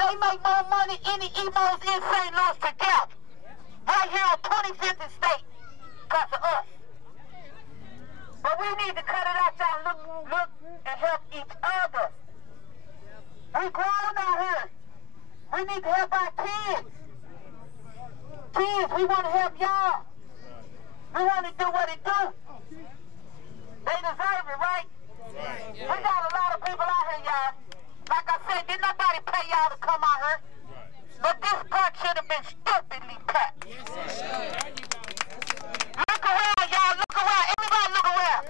They make more money any emos in St. Louis together. Right here on 25th and State. Because of us. But we need to cut it out, y'all. Look and help each other. We grown out here. We need to help our kids. Kids, we want to help y'all. We want to do what it do. They deserve it, right? We got a lot of people out here, y'all. Like I said, didn't nobody pay y'all to come out here. But this park should have been stupidly packed. Look around, y'all. Look around. Everybody look around.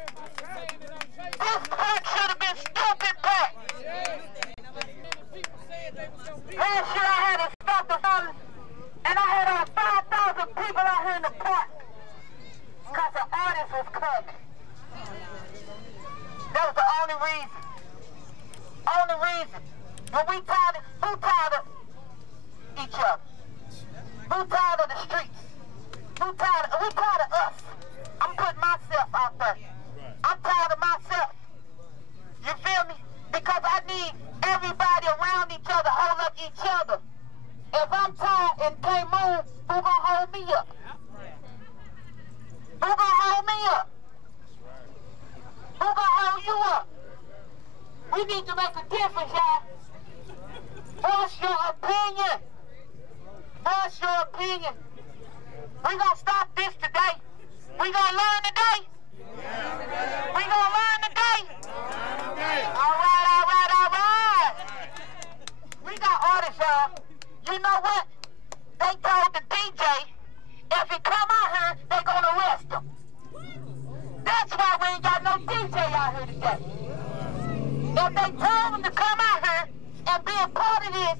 This park should have been stupid packed. Last year I had a stop the sun, and I had 5,000 people out here in the park. Because the artist was coming. That was the only reason. Only reason. But who tired of each other? Who tired of the streets? Who tired of us? I'm putting myself out there. I'm tired of myself. You feel me? Because I need everybody around each other, hold up each other. If I'm tired and can't move, who gonna hold me up? Who gonna hold me up? Who gonna hold you up? We need to make a difference, y'all. Voice your opinion. Voice your opinion. We gonna stop this today. We gonna learn today. We gonna learn today. All right. We got artists, y'all. You know what? They told the DJ, if he come out here, they gonna arrest him. That's why we ain't got no DJ out here today. If they told him to come out here and be a part of this,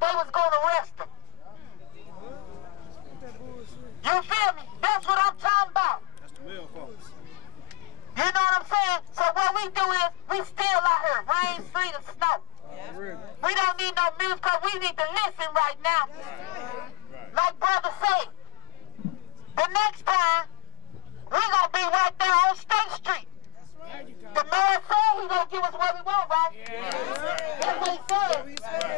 they was gonna arrest him. You feel me? That's what I'm talking about. That's the real folks. You know what I'm saying? So what we do is, we still out here, rain, sleet, and snow. We don't need no music because we need to listen right now. Like brother said, the next time, we gonna be right there on State Street. The mayor said he gonna give us what we want, right? That's what he said.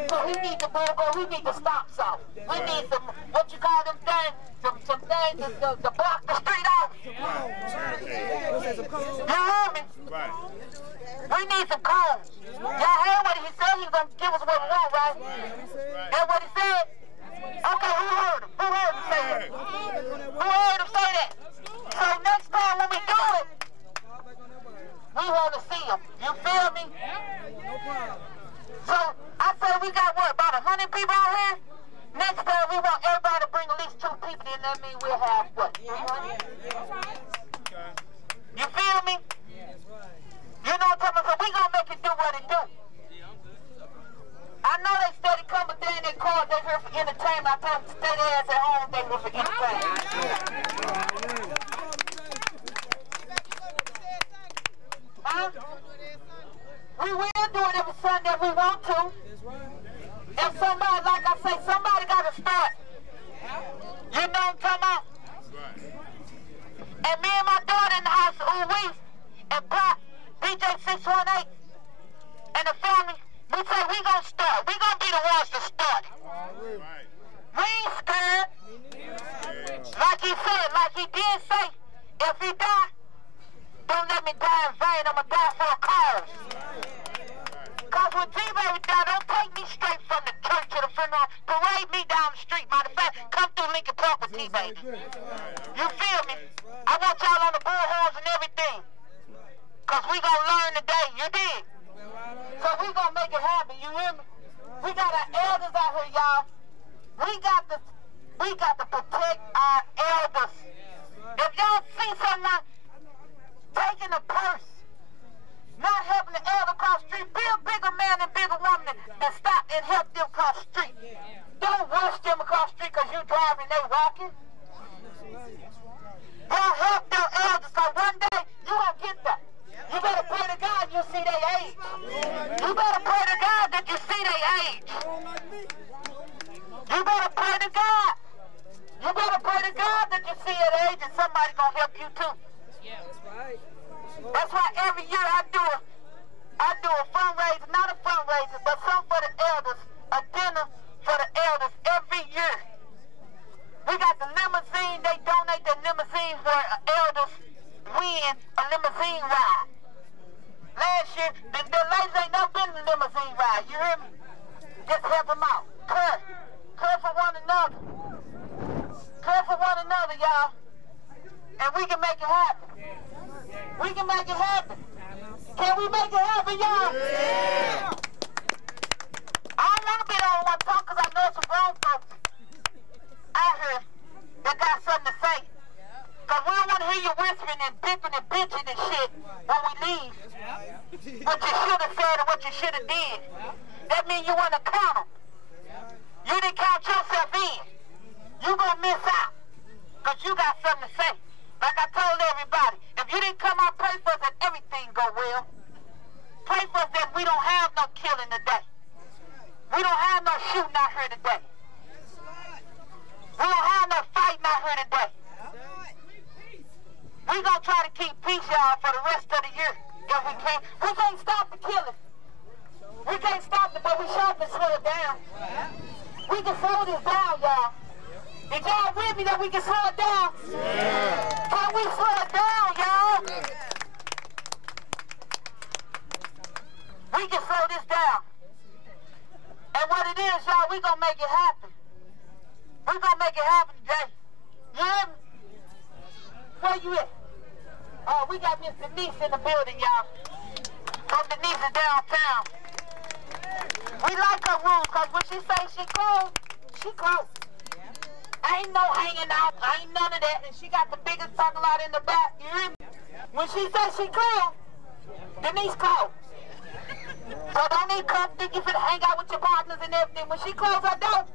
So we need to we need to stop some. We need some, what you call them things? Some things to block the street off. You hear me? We need some cones. Y'all heard what he said? He was gonna give us what we want, right? That's what he said? Okay, who heard him? Who heard him say that? Who heard him say that? So next time when we do it, we want to see him. You feel me? So I said we got what, about 100 people out here? Next time we want everybody to bring at least 2 people in. That means we'll have what? 300? You feel me? You know what I'm talking about? So we gonna make it do what it do. I know they steady come, but they in their car, they here for entertainment. I told them to stay their ass at home, they here for entertainment. Huh? We will do it every Sunday if we want to. If somebody, like I say, somebody got to start. You know what I'm talking about? And me and my daughter in the house, and Pop, DJ 618, and the family, we say we gonna start. We gonna be the ones to start it. We ain't scared. Like he said, like he did say, if he die, don't let me die in vain. I'ma die for a cause. Cause when T-Baby died, don't take me straight from the church to the funeral. Parade me down the street. Matter of fact, come through Lincoln Park with T-Baby. You feel me? I want y'all on the bullhorns and everything. Cause we gonna learn today. You did. So we gonna make it happen. You hear me? We got our elders out here, y'all. We got to protect our elders. If y'all see someone taking a purse, not helping the elder cross the street, be a bigger man and bigger woman and stop and help them cross the street. Don't rush them across the street because you driving, they walking. Y'all help their elders because one day you gonna get that. You better pray to God you see their age. You better pray to God that you see their age. You better pray to God. You better pray to God that you see their age and somebody gonna help you too. That's why every year I do a fundraiser, not a fundraiser, but something for the elders, a win a limousine ride. Last year, the ladies ain't never been in a limousine ride. You hear me? Just help them out. Care. Care for one another. Care for one another, y'all. And we can make it happen. We can make it happen. Can we make it happen, y'all? Yeah. I don't want to be the only one talk because I know some grown folks out here that got something to say. Because we don't want to hear you whispering and bipping and bitching and shit when we leave. What you should have said or what you should have did. That means you want to count them. You didn't count yourself in. You gonna miss out. Because you got something to say. Like I told everybody, if you didn't come out, pray for us that everything go well. Pray for us that we don't have no killing today. We don't have no shooting out here today. We don't have no fighting out here today. We gonna try to keep peace, y'all, for the rest of the year if we can. We can't stop the killing. We can't stop it, but we sure can slow it down. We can slow this down, y'all. Is y'all with me that we can slow it down? Yeah. Can we slow it down, y'all? Yeah. We can slow this down. And what it is, y'all, we gonna make it happen. We gonna make it happen today. You hear me? Where you at? Oh, we got Miss Denise in the building, y'all. So Denise is downtown. We like her rules, because when she say she close, she close. Ain't no hanging out, ain't none of that, and she got the biggest parking lot in the back, you hear me? When she says she clear, Denise close. So don't need come think you finna hang out with your partners and everything. When she close her door,